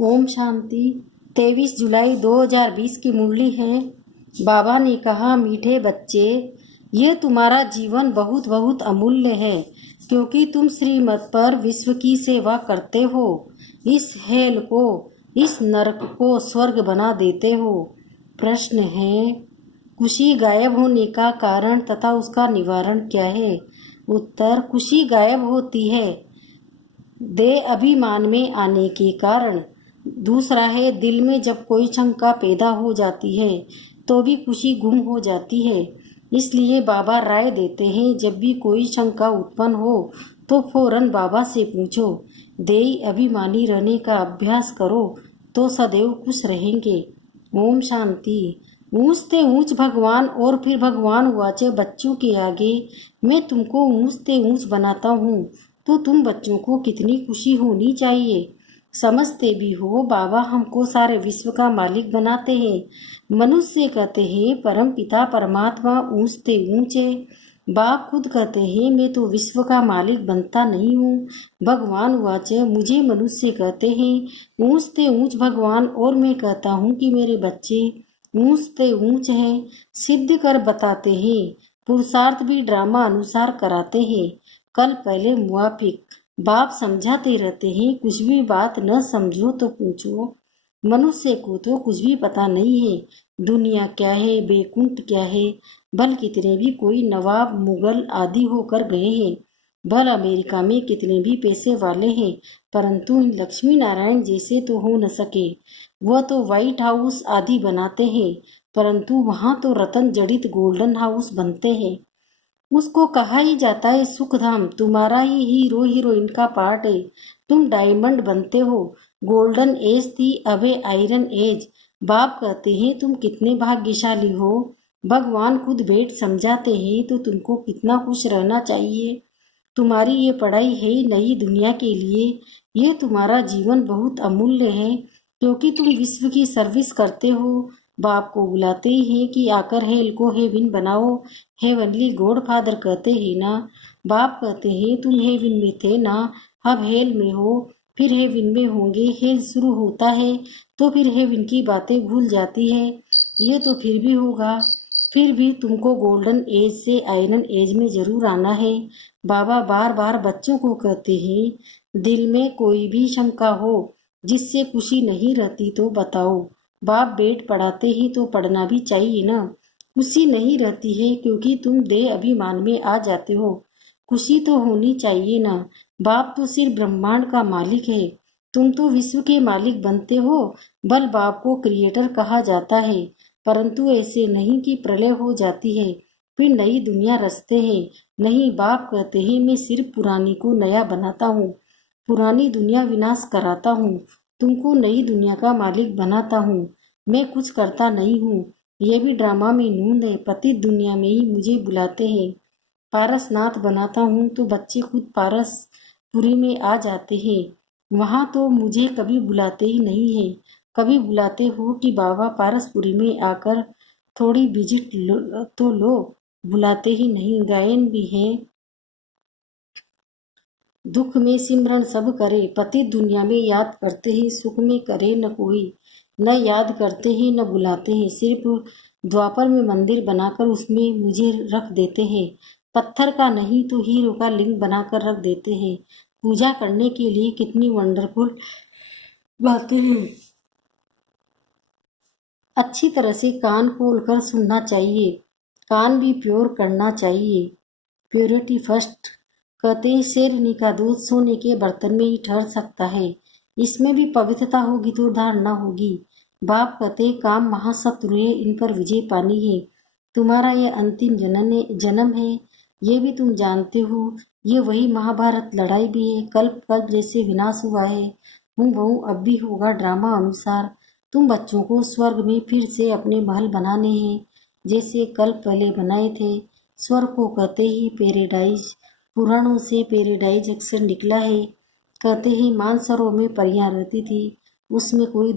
ओम शांति। 23 जुलाई 2020 की मुरली है। बाबा ने कहा, मीठे बच्चे, ये तुम्हारा जीवन बहुत बहुत अमूल्य है, क्योंकि तुम श्रीमत पर विश्व की सेवा करते हो। इस हेल को, इस नरक को स्वर्ग बना देते हो। प्रश्न है, खुशी गायब होने का कारण तथा उसका निवारण क्या है? उत्तर, खुशी गायब होती है देह अभिमान में आने के कारण। दूसरा है, दिल में जब कोई शंका पैदा हो जाती है तो भी खुशी गुम हो जाती है। इसलिए बाबा राय देते हैं, जब भी कोई शंका उत्पन्न हो तो फौरन बाबा से पूछो। देही अभिमानी रहने का अभ्यास करो तो सदैव खुश रहेंगे। ओम शांति। ऊंचते ऊंच भगवान और फिर भगवान वाचे बच्चों के आगे मैं तुमको ऊंचते ऊंच बनाता हूँ, तो तुम बच्चों को कितनी खुशी होनी चाहिए। समझते भी हो, बाबा हमको सारे विश्व का मालिक बनाते हैं। मनुष्य कहते हैं परम पिता परमात्मा ऊंचते ऊंचे। बाप खुद कहते हैं, मैं तो विश्व का मालिक बनता नहीं हूँ। भगवान वाच, मुझे मनुष्य कहते हैं ऊंचते ऊंच भगवान, और मैं कहता हूँ कि मेरे बच्चे ऊंचते ऊंच हैं। सिद्ध कर बताते हैं, पुरुषार्थ भी ड्रामा अनुसार कराते हैं। कल पहले मुआफिक बाप समझाते रहते हैं, कुछ भी बात न समझो तो पूछो। मनुष्य को तो कुछ भी पता नहीं है, दुनिया क्या है, बैकुंठ क्या है। भल कितने भी कोई नवाब मुगल आदि होकर गए हैं, भल अमेरिका में कितने भी पैसे वाले हैं, परंतु इन लक्ष्मी नारायण जैसे तो हो न सके। वह तो व्हाइट हाउस आदि बनाते हैं, परंतु वहाँ तो रतन जड़ित गोल्डन हाउस बनते हैं। उसको कहा ही जाता है सुखधाम। तुम्हारा ही हीरो हीरोइन का पार्ट है। तुम डायमंड बनते हो। गोल्डन एज थी, अब है आयरन एज। बाप कहते हैं तुम कितने भाग्यशाली हो। भगवान खुद भेंट समझाते हैं, तो तुमको कितना खुश रहना चाहिए। तुम्हारी ये पढ़ाई है नई दुनिया के लिए। ये तुम्हारा जीवन बहुत अमूल्य है, क्योंकि तुम विश्व की सर्विस करते हो। बाप को बुलाते हैं कि आकर हेल को हेविन बनाओ। हेवनली गॉड फादर कहते हैं ना। बाप कहते हैं तुम हेविन में थे ना, अब हेल में हो, फिर हेविन में होंगे। हेल शुरू होता है तो फिर हेविन की बातें भूल जाती है। ये तो फिर भी होगा। फिर भी तुमको गोल्डन एज से आयरन एज में जरूर आना है। बाबा बार बार बच्चों को कहते हैं, दिल में कोई भी शंका हो जिससे खुशी नहीं रहती तो बताओ। बाप बेट पढ़ाते ही तो पढ़ना भी चाहिए ना। खुशी नहीं रहती है क्योंकि तुम देह अभिमान में आ जाते हो। खुशी तो होनी चाहिए ना। बाप तो सिर्फ ब्रह्मांड का मालिक है, तुम तो विश्व के मालिक बनते हो। बल बाप को क्रिएटर कहा जाता है, परंतु ऐसे नहीं कि प्रलय हो जाती है फिर नई दुनिया रचते हैं। नहीं, बाप कहते हैं मैं सिर्फ पुरानी को नया बनाता हूँ, पुरानी दुनिया विनाश कराता हूँ, तुमको नई दुनिया का मालिक बनाता हूँ। मैं कुछ करता नहीं हूँ। ये भी ड्रामा में नूंद है। पतित दुनिया में ही मुझे बुलाते हैं। पारसनाथ बनाता हूँ तो बच्चे खुद पारसपुरी में आ जाते हैं। वहाँ तो मुझे कभी बुलाते ही नहीं है। कभी बुलाते हो कि बाबा पारसपुरी में आकर थोड़ी विजिट तो लो। बुलाते ही नहीं। गायन भी है, दुख में सिमरन सब करे। पति दुनिया में याद करते हैं, सुख में करे न कोई। न याद करते हैं न बुलाते हैं, सिर्फ द्वापर में मंदिर बनाकर उसमें मुझे रख देते हैं। पत्थर का नहीं तो हीरो का लिंग बनाकर रख देते हैं। पूजा करने के लिए कितनी वंडरफुल बातें हैं। अच्छी तरह से कान खोलकर सुनना चाहिए। कान भी प्योर करना चाहिए। Purity first. कहते हैं शेरनी का दूध सोने के बर्तन में ही ठहर सकता है। इसमें भी पवित्रता होगी तो धारणा होगी। बाप कहते हैं काम महाशत्रु है, इन पर विजय पानी है। तुम्हारा यह अंतिम जन्म है, ये भी तुम जानते हो। ये वही महाभारत लड़ाई भी है। कल्प कल्प जैसे विनाश हुआ है, हूँ बहु अब भी होगा ड्रामा अनुसार। तुम बच्चों को स्वर्ग में फिर से अपने महल बनाने हैं, जैसे कल पहले बनाए थे। स्वर्ग को कहते ही पैराडाइज। पुराणों से पैराडाइज अक्सर निकला है। कहते हैं मानसरोवर में परियां रहती थी, उसमें कोई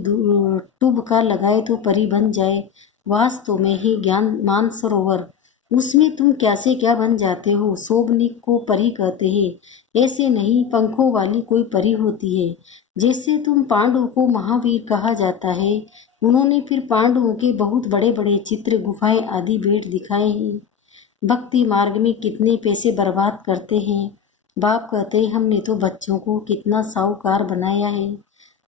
टुबका लगाए तो परी बन जाए। वास्तव में ही ज्ञान मानसरोवर उसमें तुम कैसे क्या बन जाते हो। शोभनिक को परी कहते हैं, ऐसे नहीं, पंखों वाली कोई परी होती है। जैसे तुम पांडवों को महावीर कहा जाता है, उन्होंने फिर पांडवों के बहुत बड़े बड़े चित्र, गुफाएं आदि भेंट दिखाए हैं। भक्ति मार्ग में कितने पैसे बर्बाद करते हैं। बाप कहते हैं, हमने तो बच्चों को कितना साहूकार बनाया है।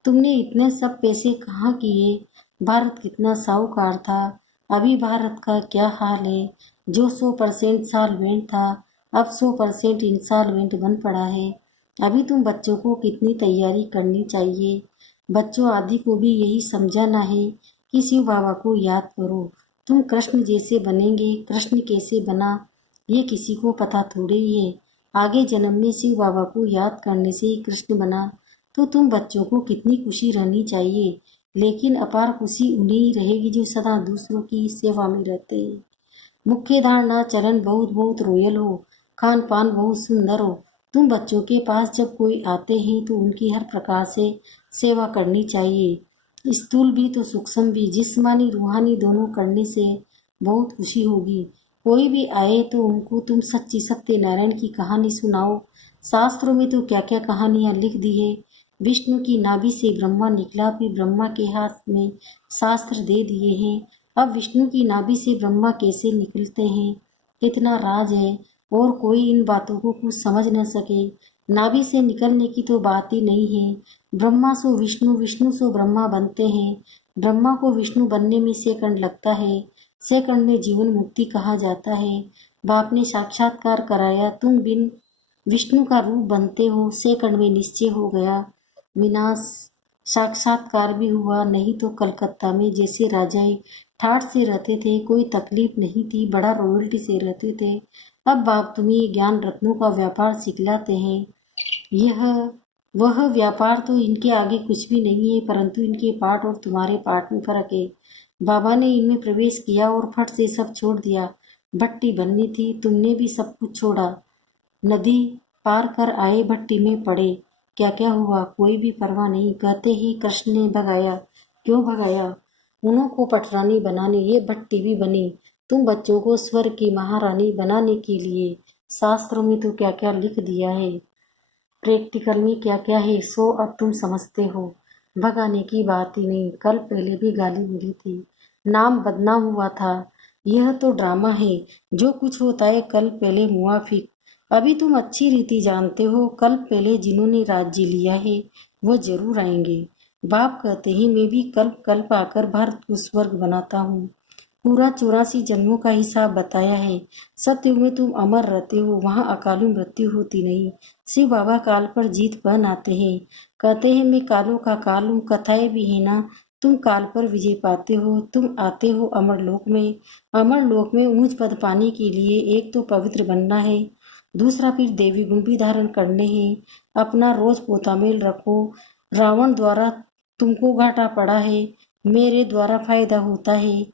तुमने इतने सब पैसे कहाँ किए। भारत कितना साहूकार था। अभी भारत का क्या हाल है। जो 100% सॉल्वेंट था, अब 100% इंसॉल्वेंट बन पड़ा है। अभी तुम बच्चों को कितनी तैयारी करनी चाहिए। बच्चों आदि को भी यही समझाना है कि शिव बाबा को याद करो। तुम कृष्ण जैसे बनेंगे। कृष्ण कैसे बना ये किसी को पता थोड़ी ही है। आगे जन्म में शिव बाबा को याद करने से ही कृष्ण बना। तो तुम बच्चों को कितनी खुशी रहनी चाहिए। लेकिन अपार खुशी उन्हें ही रहेगी जो सदा दूसरों की सेवा में रहते हैं। मुख्य धारणा चलन बहुत बहुत रोयल हो, खान पान बहुत सुंदर हो। तुम बच्चों के पास जब कोई आते हैं तो उनकी हर प्रकार से सेवा करनी चाहिए। स्थूल भी तो सूक्ष्म भी, जिस्मानी रूहानी दोनों करने से बहुत खुशी होगी। कोई भी आए तो उनको तुम सच्ची सत्यनारायण की कहानी सुनाओ। शास्त्रों में तो क्या क्या कहानियां लिख दी है। विष्णु की नाभि से ब्रह्मा निकला, फिर ब्रह्मा के हाथ में शास्त्र दे दिए हैं। अब विष्णु की नाभि से ब्रह्मा कैसे निकलते हैं, कितना राज है, और कोई इन बातों को कुछ समझ न सके। नाभि से निकलने की तो बात ही नहीं है। ब्रह्मा सो विष्णु, विष्णु सो ब्रह्मा बनते हैं। ब्रह्मा को विष्णु बनने में सेकंड लगता है। सेकंड में जीवन मुक्ति कहा जाता है। बाप ने साक्षात्कार कराया, तुम बिन विष्णु का रूप बनते हो। सेकंड में निश्चय हो गया, विनाश साक्षात्कार भी हुआ। नहीं तो कलकत्ता में जैसे राजाएं ठाठ से रहते थे, कोई तकलीफ नहीं थी, बड़ा रॉयल्टी से रहते थे। अब बाप तुम्हें ज्ञान रत्नों का व्यापार सिखलाते हैं। यह वह व्यापार तो इनके आगे कुछ भी नहीं है, परंतु इनके पाठ और तुम्हारे पाठ में फर्क है। बाबा ने इनमें प्रवेश किया और फट से सब छोड़ दिया। भट्टी बननी थी, तुमने भी सब कुछ छोड़ा। नदी पार कर आए, भट्टी में पड़े। क्या क्या हुआ कोई भी परवाह नहीं। कहते ही कृष्ण ने भगाया। क्यों भगाया। उन्हों को पटरानी बनाने ये भट्टी भी बनी। तुम बच्चों को स्वर्ग की महारानी बनाने के लिए। शास्त्रों में तो क्या क्या लिख दिया है, प्रैक्टिकल में क्या क्या है, सो अब तुम समझते हो। भगाने की बात ही नहीं, कल पहले भी गाली मिली थी, नाम बदनाम हुआ था। यह तो ड्रामा है। जो कुछ होता है कल पहले मुआफिक। अभी तुम अच्छी रीति जानते हो, कल पहले जिन्होंने राज्य लिया है वो जरूर आएंगे। बाप कहते हैं, मैं भी कल्प कल्प आकर भारत को स्वर्ग बनाता हूँ। पूरा 84 जन्मों का हिसाब बताया है। सतयुग में तुम अमर रहते हो, वहाँ अकाली मृत्यु होती नहीं। शिव बाबा काल पर जीत पहन आते हैं। कहते हैं, मैं कालों का काल हूँ। कथाएं भी है ना, तुम काल पर विजय पाते हो। तुम आते हो अमर लोक में। अमर लोक में ऊंच पद पाने के लिए एक तो पवित्र बनना है, दूसरा फिर देवी गुण भी धारण करने हैं। अपना रोज पोता मेल रखो। रावण द्वारा तुमको घाटा पड़ा है, मेरे द्वारा फायदा होता है।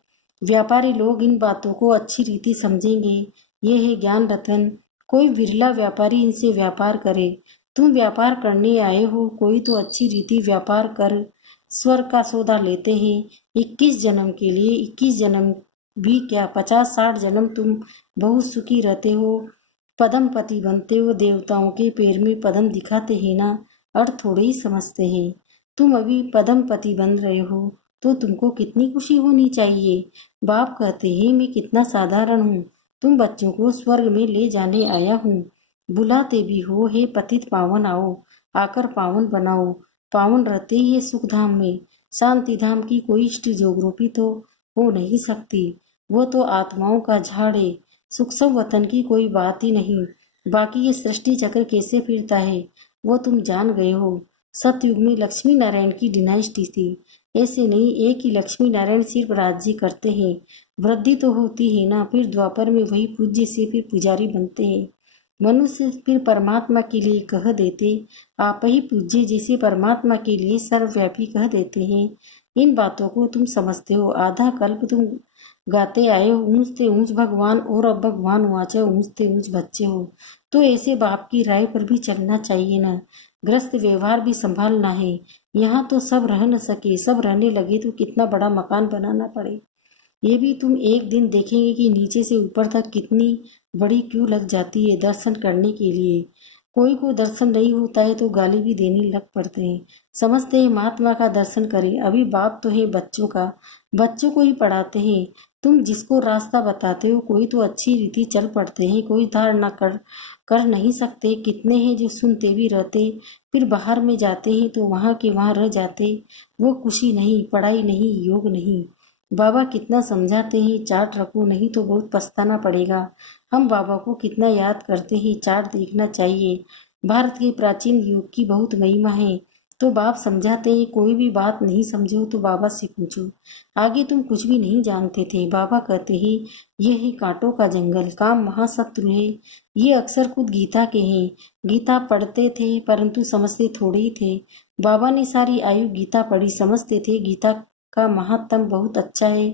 व्यापारी लोग इन बातों को अच्छी रीति समझेंगे। ये है ज्ञान रतन। कोई विरला व्यापारी इनसे व्यापार करे। तुम व्यापार करने आए हो, कोई तो अच्छी रीति व्यापार कर स्वर्ग का सौदा लेते हैं। 21 जन्म के लिए, 21 जन्म भी क्या, 50-60 जन्म तुम बहुत सुखी रहते हो, पदम पति बनते हो। देवताओं के पैर में पदम दिखाते हैं ना, अर्थ थोड़े ही समझते हैं। तुम अभी पदम पति बन रहे हो तो तुमको कितनी खुशी होनी चाहिए। बाप कहते हैं, मैं कितना साधारण हूँ, तुम बच्चों को स्वर्ग में ले जाने आया हूँ। बुलाते भी हो, हे पतित पावन आओ, आकर पावन बनाओ। पावन रहते ही ये सुख धाम में। शांति धाम की कोई इष्ट जोगरूपी तो हो नहीं सकती, वो तो आत्माओं का झाड़ है। सूक्ष्म वतन की कोई बात ही नहीं। बाकी ये सृष्टि चक्र कैसे फिरता है वो तुम जान गए हो। सतयुग में लक्ष्मी नारायण की डिनाइस्टी थी। ऐसे नहीं, एक ही लक्ष्मी नारायण सिर्फ राज्य करते हैं, वृद्धि तो होती है ना। फिर द्वापर में वही पूज्य से फिर पुजारी बनते हैं। मनुष्य फिर परमात्मा के लिए कह देते, आप ही पूज्य, जैसे परमात्मा के लिए सर्वव्यापी कह देते हैं। इन बातों को तुम समझते हो। आधा कल्प तुम गाते आए हो, ऊंचते ऊंच भगवान, और अब भगवान वाचा ऊंचते ऊंच बच्चे हो। तो ऐसे बाप की राय पर भी चलना चाहिए ना। ग्रस्त व्यवहार भी संभालना है। यहाँ तो सब रह न सके, सब रहने लगे तो कितना बड़ा मकान बनाना पड़े। ये भी तुम एक दिन देखेंगे कि नीचे से ऊपर तक कितनी बड़ी क्यू लग जाती है दर्शन करने के लिए। कोई को दर्शन नहीं होता है तो गाली भी देने लग पड़ते हैं। समझते हैं महात्मा का दर्शन करें। अभी बाप तो है बच्चों का, बच्चों को ही पढ़ाते हैं। तुम जिसको रास्ता बताते हो कोई तो अच्छी रीति चल पड़ते हैं, कोई धारणा कर कर नहीं सकते। कितने हैं जो सुनते भी रहते, फिर बाहर में जाते हैं तो वहाँ के वहाँ रह जाते। वो खुशी नहीं, पढ़ाई नहीं, योग नहीं। बाबा कितना समझाते हैं, चार्ट रखो नहीं तो बहुत पछताना पड़ेगा। हम बाबा को कितना याद करते हैं, चार्ट देखना चाहिए। भारत के प्राचीन युग की बहुत महिमा है। तो बाप समझाते हैं कोई भी बात नहीं समझो तो बाबा से पूछो, आगे तुम कुछ भी नहीं जानते थे। बाबा कहते हैं ये है कांटों का जंगल, काम महाशत्रु है। ये अक्सर खुद गीता के हैं। गीता पढ़ते थे परंतु समझते थोड़े ही थे। बाबा ने सारी आयु गीता पढ़ी, समझते थे गीता का महात्म बहुत अच्छा है।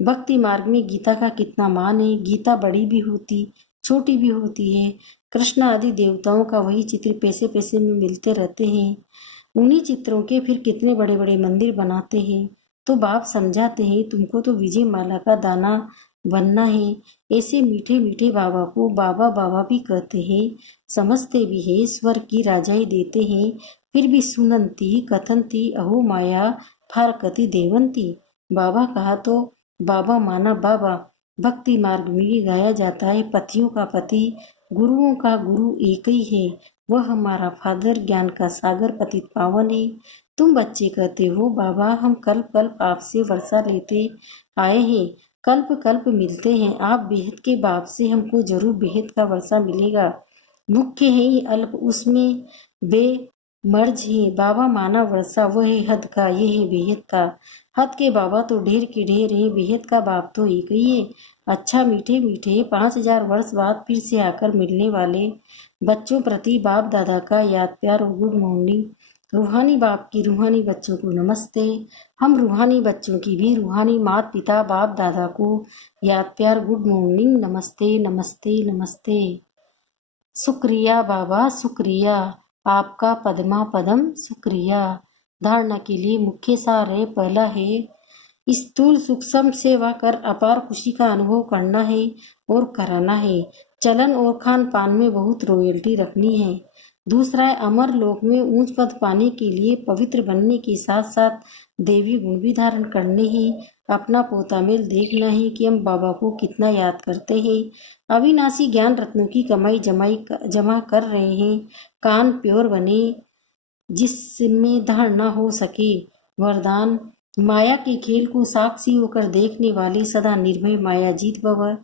भक्ति मार्ग में गीता का कितना मान है। गीता बड़ी भी होती, छोटी भी होती है। कृष्ण आदि देवताओं का वही चित्र पैसे पैसे में मिलते रहते हैं। उन्हीं चित्रों के फिर कितने बड़े बड़े मंदिर बनाते हैं। तो बाप समझाते हैं तुमको तो विजय माला का दाना बनना है। ऐसे मीठे मीठे बाबा को बाबा बाबा भी कहते हैं, समझते भी है, स्वर्ग की राजाई देते हैं। फिर भी सुनंती कथनती अहो माया फारकती देवंती। बाबा कहा तो बाबा माना बाबा। भक्ति मार्ग में गाया जाता है पतियों का पति, गुरुओं का गुरु एक ही है। वह हमारा फादर, ज्ञान का सागर, पतित पावन है। तुम बच्चे कहते हो बाबा हम कल्प कल्प आपसे वर्षा लेते आए हैं, कल्प कल्प मिलते हैं। आप बेहद के बाप से हमको जरूर बेहद का वर्षा मिलेगा। मुख्य है ये अल्प, उसमें बेमर्ज है। बाबा माना वर्षा वह है हद का, ये है बेहद का। हद के बाबा तो ढेर के ढेर है, बेहद का बाप तो एक ही है। अच्छा मीठे मीठे 5000 वर्ष बाद फिर से आकर मिलने वाले बच्चों प्रति बाप दादा का याद प्यार और गुड मॉर्निंग। रूहानी बाप की रूहानी बच्चों को नमस्ते। हम रूहानी बच्चों की भी रूहानी माता पिता बाप दादा को याद प्यार गुड मॉर्निंग, नमस्ते नमस्ते नमस्ते। शुक्रिया बाबा शुक्रिया, आपका पद्मा पदम शुक्रिया। धारणा के लिए मुख्य सार है। पहला है स्थूल सूक्ष्म सेवा कर अपार खुशी का अनुभव करना है और कराना है। चलन और खान पान में बहुत रॉयल्टी रखनी है। दूसरा है अमर लोक में ऊंच पद पाने के लिए पवित्र बनने के साथ साथ देवी गुण भी धारण करने हैं। अपना पोता मेल देखना है कि हम बाबा को कितना याद करते हैं। अविनाशी ज्ञान रत्नों की कमाई जमा कर रहे हैं। कान प्योर बने जिसमें धारणा हो सके। वरदान माया के खेल को साक्षी होकर देखने वाले सदा निर्भय माया जीत भव।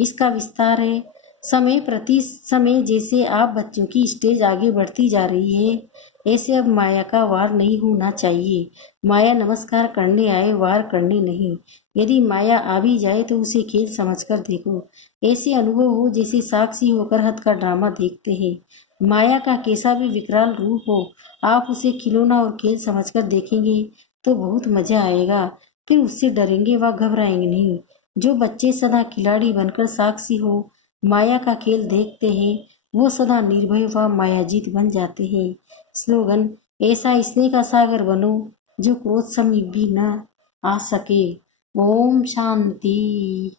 इसका विस्तार है समय प्रति समय जैसे आप बच्चों की स्टेज आगे बढ़ती जा रही है ऐसे अब माया का वार नहीं होना चाहिए। माया नमस्कार करने आए, वार करने नहीं। यदि माया आ भी जाए तो उसे खेल समझकर देखो। ऐसे अनुभव हो जैसे साक्षी होकर हद का ड्रामा देखते हैं। माया का कैसा भी विकराल रूप हो, आप उसे खिलौना और खेल समझकर देखेंगे तो बहुत मजा आएगा। फिर उससे डरेंगे व घबराएंगे नहीं। जो बच्चे सदा खिलाड़ी बनकर साक्षी हो माया का खेल देखते हैं वो सदा निर्भय व मायाजीत बन जाते हैं। स्लोगन ऐसा स्नेह का सागर बनो जो क्रोध समीप भी न आ सके। ओम शांति।